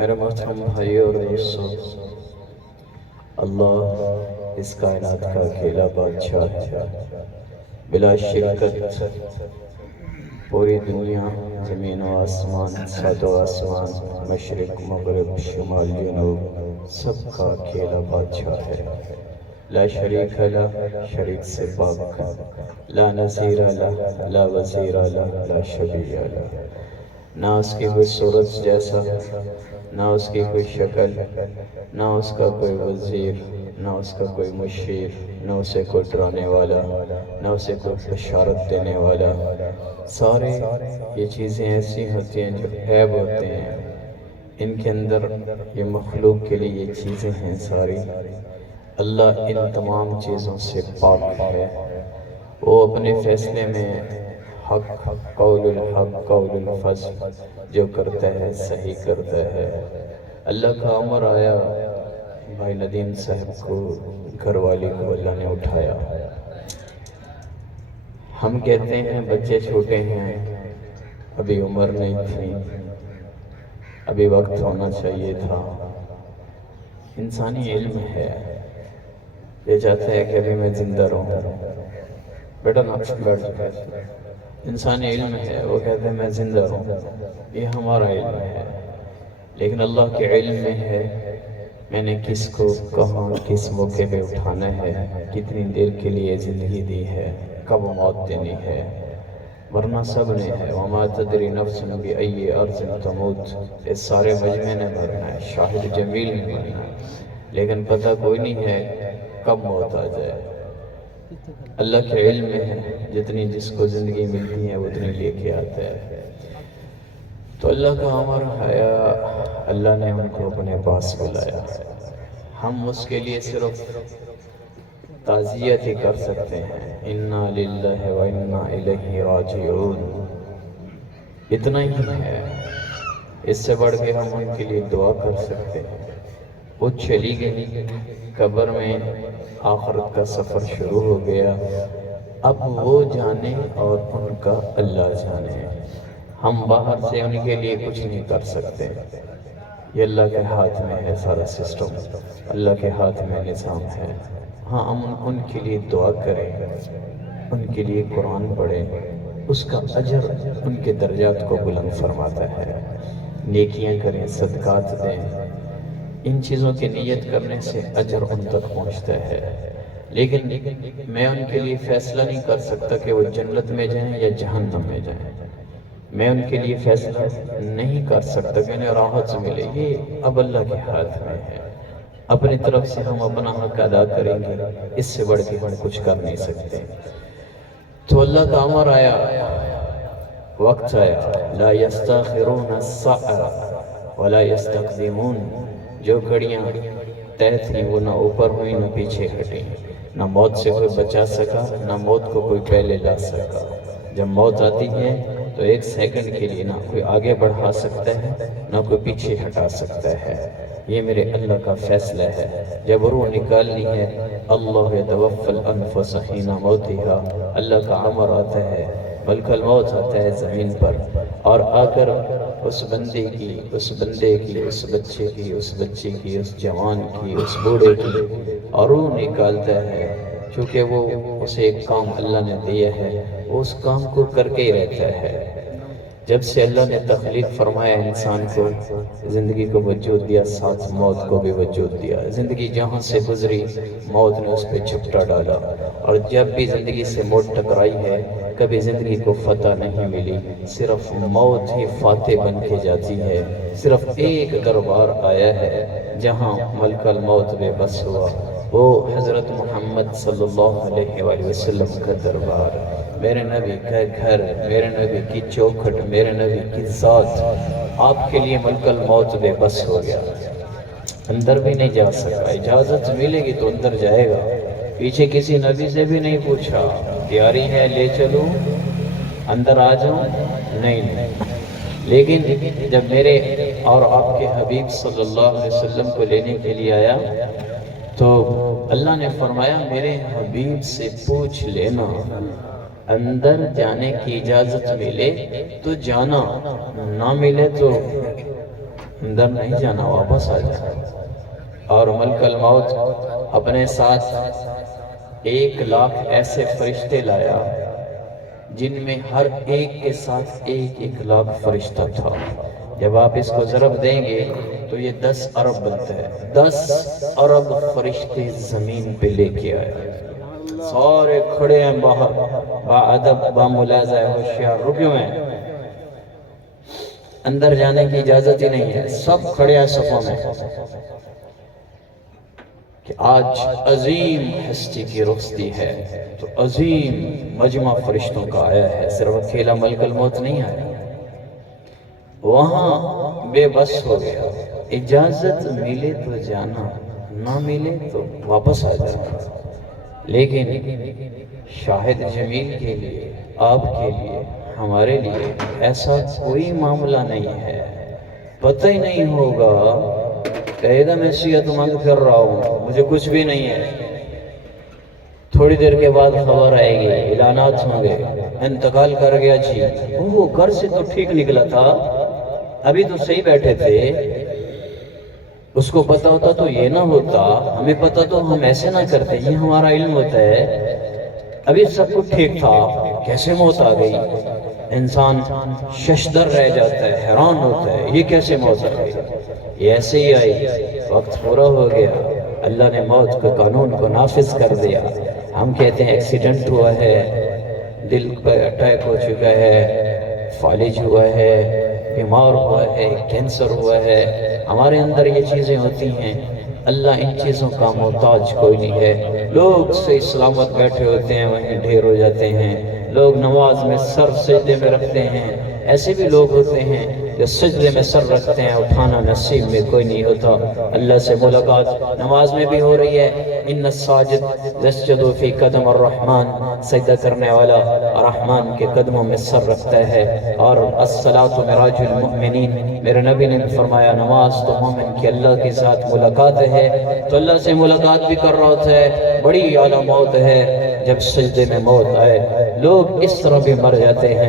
میرے محترم بھائیوں اور دوستوں، اللہ اس کائنات کا اکیلا بادشاہ ہے، بلا شرکت پوری دنیا، زمین و آسمان، سات و آسمان، مشرق مغرب شمال جنوب، سب کا اکیلا بادشاہ ہے۔ لا شریک لہ، شریک سے پاک، لا نظیر لہ، لا وزیر لہ، لا شبیہ لہ۔ نہ اس کی کوئی صورت جیسا، نہ اس کی کوئی شکل، نہ اس کا کوئی وزیر، نہ اس کا کوئی مشیر، نہ اسے کوئی ڈرانے والا، نہ اسے کوئی بشارت دینے والا۔ سارے یہ چیزیں ایسی ہوتی ہیں جو غیب ہوتے ہیں، ان کے اندر یہ مخلوق کے لیے یہ چیزیں ہیں ساری۔ اللہ ان تمام چیزوں سے پاک ہے۔ وہ اپنے فیصلے میں حق، قول الحق، قول الفصل جو کرتا ہے صحیح کرتا ہے۔ اللہ کا امر آیا، بھائی ندیم صاحب کو، گھر والی کو اللہ نے اٹھایا۔ ہم کہتے ہیں بچے چھوٹے ہیں، ابھی عمر نہیں تھی، ابھی وقت ہونا چاہیے تھا۔ انسانی علم ہے، یہ چاہتا ہے کہ ابھی میں زندہ رہوں۔ بیٹا بیٹھ جائے۔ انسانی علم ہے، وہ کہتے ہیں میں زندہ رہوں، یہ ہمارا علم ہے۔ لیکن اللہ کے علم میں ہے میں نے کس کو کہاں کس موقع پہ اٹھانا ہے، کتنی دیر کے لیے زندگی دی ہے، کب موت دینی ہے، ورنہ سب نے ہے۔ وما تدری نفس بأی ارض تموت، اس سارے مجمع نے مرنا ہے، شاہد جمیل نے مرنا ہے، لیکن پتہ کوئی نہیں ہے کب موت آ جائے۔ اللہ کے علم میں ہے، جتنی جس کو زندگی ملتی ہے اتنی لے کے آتا ہے۔ تو اللہ کا امر آیا، اللہ نے ان کو اپنے پاس بلایا۔ ہم اس کے لیے صرف تعزیت ہی کر سکتے ہیں، انا للہ و انا الیہ راجعون، اتنا ہی ہے۔ اس سے بڑھ کے ہم ان کے لیے دعا کر سکتے ہیں۔ وہ چلی گئی قبر میں، آخرت کا سفر شروع ہو گیا۔ اب وہ جانے اور ان کا اللہ جانے، ہم باہر سے ان کے لیے کچھ نہیں کر سکتے۔ یہ اللہ کے ہاتھ میں ہے سارا سسٹم، اللہ کے ہاتھ میں نظام ہے۔ ہاں، ہم ان کے لیے دعا کریں، ان کے لیے قرآن پڑھیں، اس کا اجر ان کے درجات کو بلند فرماتا ہے۔ نیکیاں کریں، صدقات دیں، ان چیزوں کی نیت کرنے سے اجر ان تک پہنچتا ہے۔ لیکن میں ان کے لیے فیصلہ نہیں کر سکتا کہ وہ جنت میں جائیں یا جہنم میں جائیں۔ میں ان کے لیے فیصلہ نہیں کر سکتا کہ انہیں راحت ملے، یہ اب اللہ کے ہاتھ میں ہے۔ اپنی طرف سے ہم اپنا حق ادا کریں گے، اس سے بڑھ کے ہم کچھ کر نہیں سکتے۔ تو اللہ کا امر آیا، وقت آیا، لا یستاخرون الساعة ولا یستقدمون۔ جو گھڑیاں طے تھیں وہ نہ اوپر ہوئی نہ پیچھے ہٹیں، نہ موت سے کوئی بچا سکا، نہ موت کو کوئی پہلے لا سکا۔ جب موت آتی ہے تو ایک سیکنڈ کے لیے نہ کوئی آگے بڑھا سکتا ہے، نہ کوئی پیچھے ہٹا سکتا ہے۔ یہ میرے اللہ کا فیصلہ ہے۔ جب روح نکالنی ہے، اللہ یتوفی الانفس حین موتها، اللہ کا امر آتا ہے، ملک الموت آتا ہے زمین پر، اور آ کر اس بندے کی، اس بندے کی، اس بچے کی، اس بچی کی، اس جوان کی، اس بوڑھے کی، اور روح نکالتا ہے۔ چونکہ وہ اسے ایک کام اللہ نے دیا ہے، وہ اس کام کو کر کے ہی رہتا ہے۔ جب سے اللہ نے تخلیق فرمایا انسان کو، زندگی کو وجود دیا، ساتھ موت کو بھی وجود دیا۔ زندگی جہاں سے گزری، موت نے اس پہ جھپٹا ڈالا، اور جب بھی زندگی سے موت ٹکرائی ہے، کبھی زندگی کو فتح نہیں ملی، صرف موت ہی فاتح بن کے جاتی ہے۔ صرف ایک دربار آیا ہے جہاں ملک الموت بے بس ہوا، وہ حضرت محمد صلی اللہ علیہ وآلہ وسلم کا دربار، میرے نبی کا گھر، میرے نبی کی چوکھٹ، میرے نبی کی ذات۔ آپ کے لیے ملک الموت بے بس ہو گیا، اندر بھی نہیں جا سکا۔ اجازت ملے گی تو اندر جائے گا، پیچھے کسی نبی سے بھی نہیں پوچھا، تیاری ہے لے چلوں، اندر آ جاؤں؟ نہیں۔ لیکن جب میرے اور آپ کے حبیب صلی اللہ علیہ وسلم کو لینے کے لیے آیا تو اللہ نے فرمایا میرے حبیب سے پوچھ لینا، اندر جانے کی اجازت ملے تو جانا، نہ ملے تو اندر نہیں جانا، واپس آ جانا۔ اور ملک الموت اپنے ساتھ 1,00,000 ایسے فرشتے لایا جن میں ہر ایک کے ساتھ 1,00,000 فرشتہ تھا۔ جب آپ اس کو ضرب دیں گے تو یہ 10 ارب بنتا ہے۔ 10 ارب فرشتے زمین پہ لے کے آئے، سارے کھڑے ہیں باہر، با ادب با ملاحظہ ہوشیار رکے ہوئے ہیں، اندر جانے کی اجازت ہی نہیں ہے، سب کھڑے ہیں صفوں میں کہ آج عظیم ہستی کی رخصتی ہے۔ تو عظیم مجمع فرشتوں کا آیا ہے، صرف اکیلا ملک الموت نہیں آیا۔ وہاں بے بس ہو گیا، اجازت ملے تو جانا، نہ ملے تو واپس آ جانا۔ لیکن شاہد جمیل کے لیے، آپ کے لیے، ہمارے لیے ایسا کوئی معاملہ نہیں ہے۔ پتہ ہی نہیں ہوگا، کہے گا میں صحت مند کر رہا ہوں، مجھے کچھ بھی نہیں ہے۔ تھوڑی دیر کے بعد خبر آئے گی، اعلانات ہوں گے، انتقال کر گیا جی، وہ گھر سے تو ٹھیک نکلا تھا، ابھی تو صحیح بیٹھے تھے، اس کو پتہ ہوتا تو یہ نہ ہوتا، ہمیں پتہ تو ہم ایسے نہ کرتے، یہ ہمارا علم ہوتا ہے، ابھی سب کچھ ٹھیک تھا، کیسے موت آ گئی؟ انسان ششدر رہ جاتا ہے، حیران ہوتا ہے، یہ کیسے موت آ گئی؟ یہ ایسے ہی آئی، وقت پورا ہو گیا، اللہ نے موت کے قانون کو نافذ کر دیا۔ ہم کہتے ہیں ایکسیڈنٹ ہوا ہے، دل پر اٹیک ہو چکا ہے، فالج ہوا ہے، بیمار ہوا ہے، کینسر ہوا ہے، ہمارے اندر یہ چیزیں ہوتی ہیں۔ اللہ ان چیزوں کا محتاج کوئی نہیں ہے۔ لوگ صحیح سلامت بیٹھے ہوتے ہیں، وہیں ڈھیر ہو جاتے ہیں۔ لوگ نماز میں سر سجدے میں رکھتے ہیں، ایسے بھی لوگ ہوتے ہیں جو سجدے میں سر رکھتے ہیں، اٹھانا نصیب میں کوئی نہیں ہوتا۔ اللہ سے ملاقات نماز میں بھی ہو رہی ہے، ان الساجد یسجد فی قدم الرحمن، سجدہ کرنے والا رحمان کے قدموں میں سر رکھتا ہے۔ اور الصلاۃ معراج المؤمنین، میرے نبی نے فرمایا نماز تو مومن کی اللہ کے ساتھ ملاقات ہے۔ تو اللہ سے ملاقات بھی کر رہا ہوتا ہے، بڑی اعلیٰ موت ہے جب سجدے میں موت آئے۔ لوگ اس طرح بھی مر جاتے ہیں۔